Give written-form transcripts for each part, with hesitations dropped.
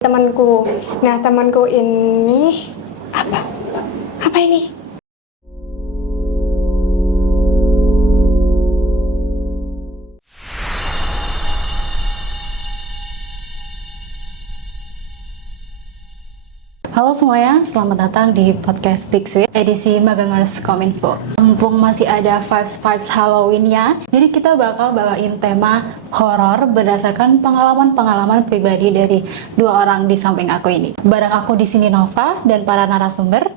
Temanku. Nah, temanku ini apa? Apa ini? Halo semuanya, selamat datang di podcast Big Sweet edisi Magangers Kominfo. Mumpung masih ada vibes Halloween ya, jadi kita bakal bawain tema horor berdasarkan pengalaman-pengalaman pribadi dari dua orang di samping aku ini. Bareng aku di sini Nova dan para narasumber.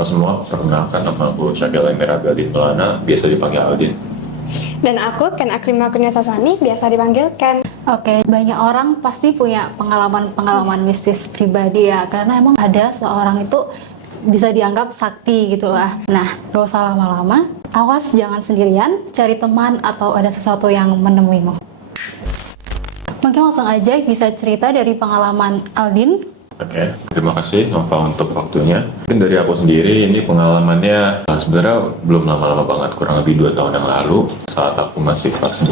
Halo semua, perkenalkan nama aku Syakil Emira Galin Melana, biasa dipanggil Aldin. Dan aku Ken Akrima Kurnia Saswani, biasa dipanggil Ken. Oke, banyak orang pasti punya pengalaman mistis pribadi ya, karena emang ada seorang itu bisa dianggap sakti gitu lah. Nah, gak usah lama-lama, awas jangan sendirian, cari teman atau ada sesuatu yang menemuimu. Mungkin langsung aja bisa cerita dari pengalaman Aldin. Oke, terima kasih Nova untuk waktunya. Mungkin dari aku sendiri, ini pengalamannya sebenarnya belum lama-lama banget, kurang lebih 2 tahun yang lalu saat aku masih kelas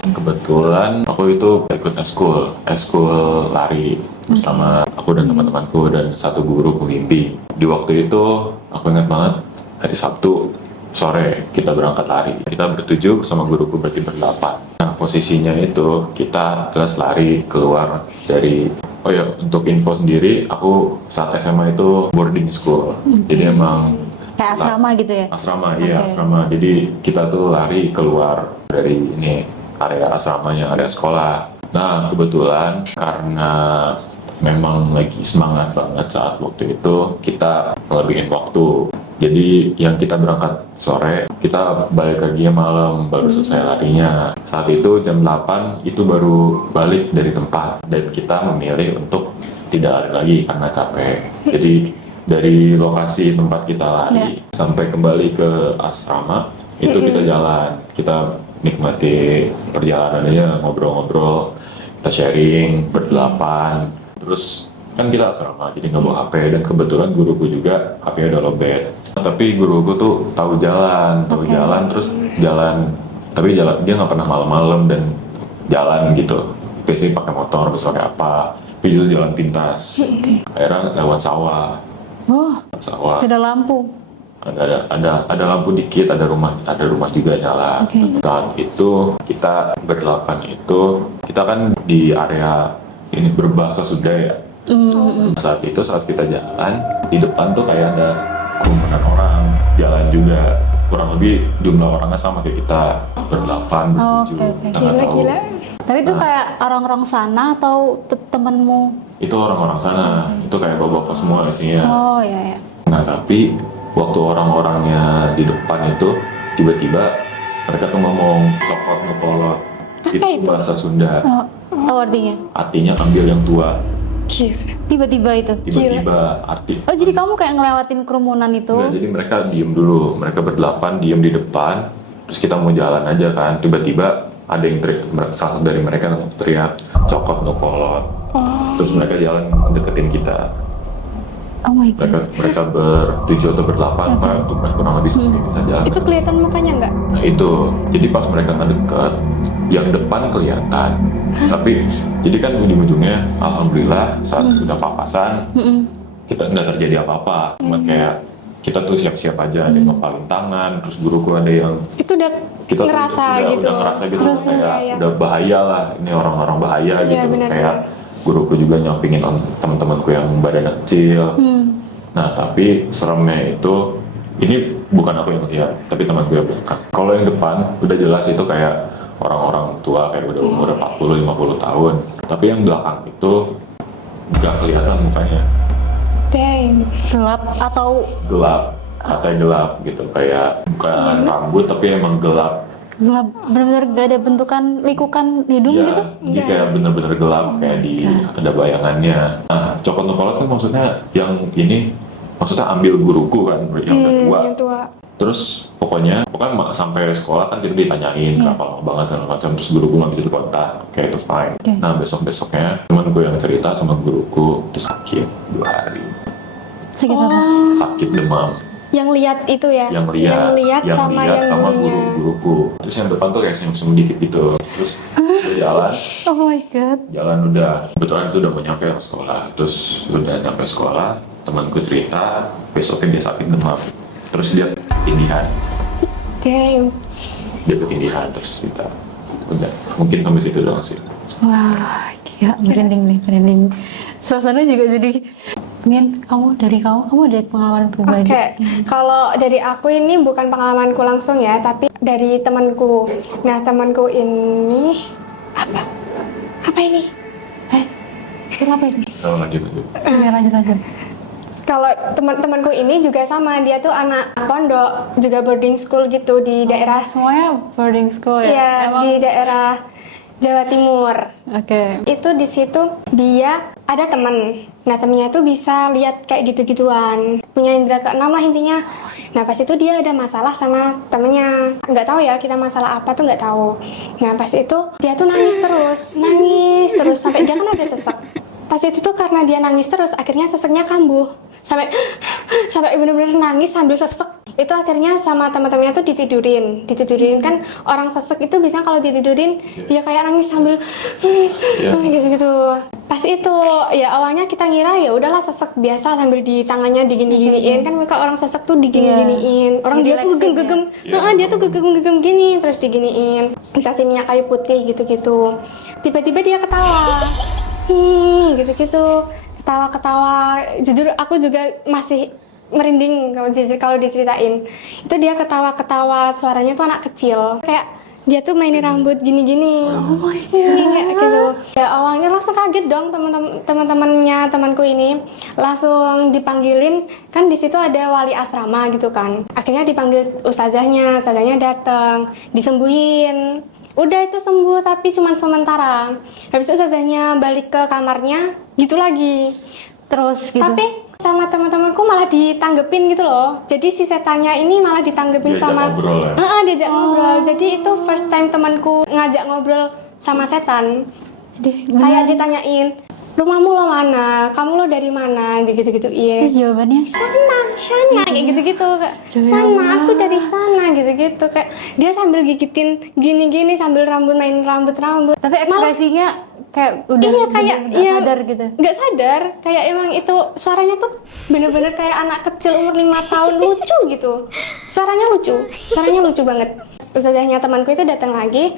11. Kebetulan aku itu ikut eskul lari bersama aku dan teman-temanku dan satu guru pembimbing. Di waktu itu aku ingat banget, hari Sabtu sore kita berangkat lari. Kita bertujuh bersama guruku, berarti ber-8. Nah, posisinya itu kita kelas lari keluar dari. Oh ya, untuk info sendiri, aku saat SMA itu boarding school. Jadi emang Kayak asrama gitu ya? Asrama, iya asrama. Jadi kita tuh lari keluar dari ini area asramanya, area sekolah. Nah, kebetulan karena memang lagi semangat banget saat waktu itu, kita ngelebihin waktu. Jadi yang kita berangkat sore, kita balik lagi malam, baru selesai larinya. Saat itu jam 8 itu baru balik dari tempat, dan kita memilih untuk tidak lari lagi karena capek. Jadi dari lokasi tempat kita lari sampai kembali ke asrama, itu kita jalan, kita nikmati perjalanannya, ngobrol-ngobrol, kita sharing berdelapan. Terus kan kita asrama, jadi nggak bawa HP, dan kebetulan guruku juga HP-nya udah lowbat. Tapi guruku tuh tahu jalan, tapi jalan dia nggak pernah malam-malam dan jalan gitu. Biasanya pakai motor, bisa pakai apa, tapi itu jalan pintas. Akhirnya lewat sawah. Oh, Sawah. tidak lampu. Ada lampu dikit, ada rumah juga nyala. Saat itu kita berdelapan itu, kita kan di area ini berbahasa Sunda ya. Saat kita jalan, di depan tuh kayak ada kerumunan orang jalan juga, kurang lebih jumlah orangnya sama kayak kita berdelapan, bertujuh. Gila. Tapi itu kayak orang-orang sana atau temenmu? Itu orang-orang sana, itu kayak bapak-bapak semua isinya. Oh iya. Nah, tapi waktu orang-orangnya di depan itu tiba-tiba mereka tuh ngomong cokot ngekolot. Itu bahasa Sunda. Oh, tahu artinya? Artinya ambil yang tua. Gila. Tiba-tiba itu? Tiba-tiba Oh, jadi kamu kayak ngelewatin kerumunan itu? Enggak, jadi mereka diem dulu, mereka berdelapan diem di depan, terus kita mau jalan aja kan, tiba-tiba ada yang salah dari mereka teriak cokot no kolot. Terus mereka jalan deketin kita. Oh my god. Mereka bertujuh atau berdelapan, untuk mereka kurang lebih seperti kita jalan. Itu kelihatan mukanya nggak? Nah itu, jadi pas mereka ngedeket, yang depan kelihatan. Tapi, jadi kan ujung-ujungnya, alhamdulillah saat sudah papasan, kita nggak terjadi apa-apa. Cuma kayak kita tuh siap-siap aja, ada yang ngepalin tangan, terus guruku ada yang Itu udah kita ngerasa gitu. Udah ngerasa gitu, Terus kayak udah bahaya lah, ini orang-orang bahaya gitu. Bener. Kayak guruku juga nyampingin teman-temanku yang badan kecil. Nah, tapi seremnya itu, ini bukan aku yang lihat, tapi temanku yang belakang. Kalau yang depan udah jelas itu kayak orang-orang tua, kayak udah umur 40-50 tahun. Tapi yang belakang itu nggak kelihatan mukanya. Damn. Gelap atau? Gelap, katanya gelap gitu, kayak bukan rambut tapi emang gelap. Gelap, benar-benar gak ada bentukan likukan hidung Iya, gitu? jadi kayak bener-bener gelap, kayak ada bayangannya. Nah, cokot nukolot kan maksudnya yang ini, maksudnya ambil guruku kan, yang udah tua. Yang tua. Terus pokoknya sampai sekolah kan kita ditanyain kenapa lama banget dan macam, terus guruku nggak bisa dikontak, kayak itu fine. Nah, besok-besoknya temanku yang cerita sama guruku itu sakit 2 hari. Sakit apa? Sakit demam. yang lihat itu ya, yang lihat sama yang gurunya. guru-guruku. Terus yang depan tuh kayak senyum-senyum dikit gitu. Terus dia jalan, Oh my god. jalan udah, kebetulan itu udah mau nyampe sekolah. Terus udah nyampe sekolah, temanku cerita besoknya dia sakit demam. Terus dia ketindihan, Damn. terus cerita. Udah, mungkin sampai situ doang sih. Wah, gila, merinding nih, merinding. Suasana juga jadi. Min, kamu ada pengalaman pribadi? Oke, kalau dari aku ini bukan pengalamanku langsung ya, tapi dari temanku. Nah, temanku ini apa? Apa ini? Kenapa itu? Kalau lanjut. Ya, lanjut. Kalau teman-temanku ini juga sama, dia tuh anak pondok, juga boarding school gitu di daerah. Semuanya boarding school ya? Iya, di daerah Jawa Timur. Oke. Itu di situ dia ada temen. Nah, temennya itu bisa lihat kayak gitu-gituan. Punya indera keenam lah intinya. Nah, pas itu dia ada masalah sama temennya. Nggak tahu ya kita masalah apa tuh nggak tahu. Nah, pas itu dia tuh nangis terus sampai dia kan ada sesek. Pas itu tuh karena dia nangis terus, akhirnya seseknya kambuh. Sampai bener-bener nangis sambil sesek. Itu akhirnya sama teman-temannya tuh ditidurin kan orang sesek itu biasanya kalau ditidurin ya kayak nangis sambil gitu-gitu. Pas itu ya awalnya kita ngira ya udahlah sesek biasa sambil di tangannya digini-giniin kan mereka orang sesek tuh digini-giniin. Orang dia tuh gegem-gegem. Dia tuh gegem-gegem gini terus diginiin. Dikasih minyak kayu putih gitu-gitu. Tiba-tiba dia ketawa. Gitu-gitu. Ketawa-ketawa. Jujur aku juga masih merinding kalau diceritain. Itu dia ketawa-ketawa, suaranya tuh anak kecil. Kayak dia tuh mainin rambut gini-gini. Oh my god. Kayak gitu. Ya awalnya langsung kaget dong teman-temannya temanku ini. Langsung dipanggilin, kan di situ ada wali asrama gitu kan. Akhirnya dipanggil ustazahnya datang, disembuhin. Udah itu sembuh tapi cuma sementara. Habis itu ustazahnya balik ke kamarnya, gitu lagi. Terus gitu. Tapi sama teman-temanku malah ditanggepin gitu loh. Jadi si setannya ini malah ditanggepin Diajak sama ngobrol ya? diajak ngobrol. Jadi itu first time temanku ngajak ngobrol sama setan. Kayak ditanyain, rumahmu lo mana? Kamu lo dari mana? Gitu-gitu. Iya. Terus jawabannya? Sana kayak gitu-gitu. Sana, aku dari sana gitu-gitu. Kayak dia sambil gigitin gini-gini sambil main rambut. Tapi ekspresinya kayak udah Iya kayak nggak sadar gitu. Nggak sadar, kayak emang itu suaranya tuh bener-bener kayak anak kecil umur 5 tahun lucu gitu. Suaranya lucu banget. Ustazahnya temanku itu datang lagi,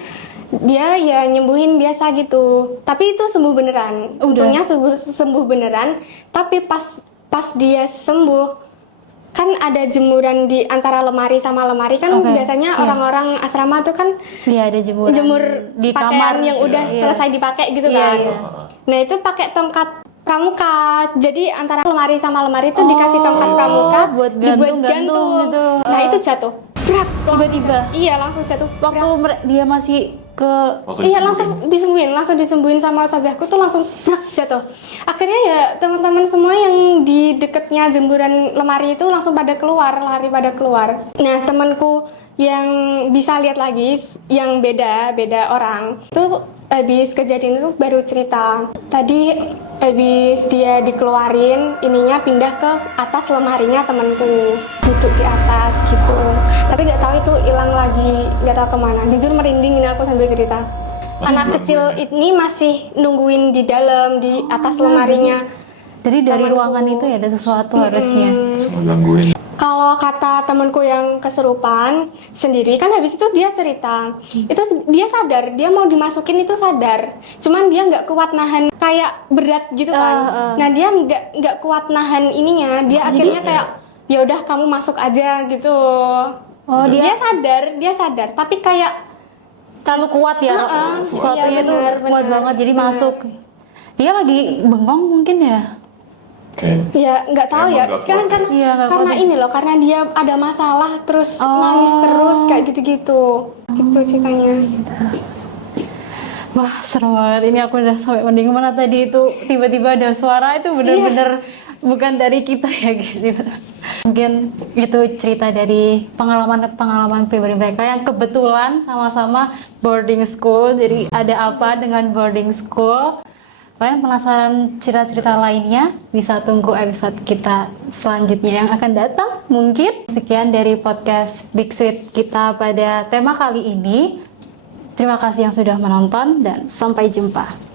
dia ya nyembuhin biasa gitu. Tapi itu sembuh beneran. Untungnya sembuh beneran. Tapi pas dia sembuh, kan ada jemuran di antara lemari sama lemari kan biasanya orang-orang asrama tuh kan Iya ada jemur di pakaian kamar yang udah selesai dipakai gitu kan. Nah itu pakai tongkat pramuka. Jadi antara lemari sama lemari itu dikasih tongkat pramuka buat gantung gitu. Nah itu jatuh. Brak, tiba-tiba. Iya langsung jatuh. Waktu dia masih Iya langsung disembuhin sama ustazahku tuh langsung brak jatuh. Akhirnya ya teman-teman semua yang di deketnya jemburan lemari itu langsung pada keluar, lari pada keluar. Nah temanku yang bisa lihat lagi, yang beda orang itu habis kejadian itu baru cerita. Tadi habis dia dikeluarin, ininya pindah ke atas lemarinya temanku, duduk di atas gitu. Tapi nggak tahu itu hilang lagi, nggak tahu kemana. Jujur merinding ini aku sambil cerita. Anak kecil ini masih nungguin di dalam, di atas lemarinya. Jadi dari ruangan itu ya ada sesuatu harusnya. Gangguin. Kalau kata temanku yang kesurupan sendiri kan habis itu dia cerita itu dia sadar dia mau dimasukin itu sadar, cuman dia nggak kuat nahan kayak berat gitu kan. Nah dia nggak kuat nahan ininya, dia akhirnya kayak ya udah kamu masuk aja gitu. Oh dia sadar tapi kayak terlalu kuat ya sesuatunya iya, tuh kuat banget jadi masuk. Dia lagi bengong mungkin ya. Ya nggak tahu ya kan karena ini loh karena dia ada masalah terus nangis terus kayak gitu ceritanya. Wah seru banget ini aku udah sampai mending mana tadi itu tiba-tiba ada suara itu bener-bener bukan dari kita ya gitu. Mungkin itu cerita dari pengalaman pribadi mereka yang kebetulan sama-sama boarding school. Jadi ada apa dengan boarding school? Kalian penasaran cerita-cerita lainnya? Bisa tunggu episode kita selanjutnya yang akan datang mungkin. Sekian dari podcast Big Sweet kita pada tema kali ini. Terima kasih yang sudah menonton dan sampai jumpa.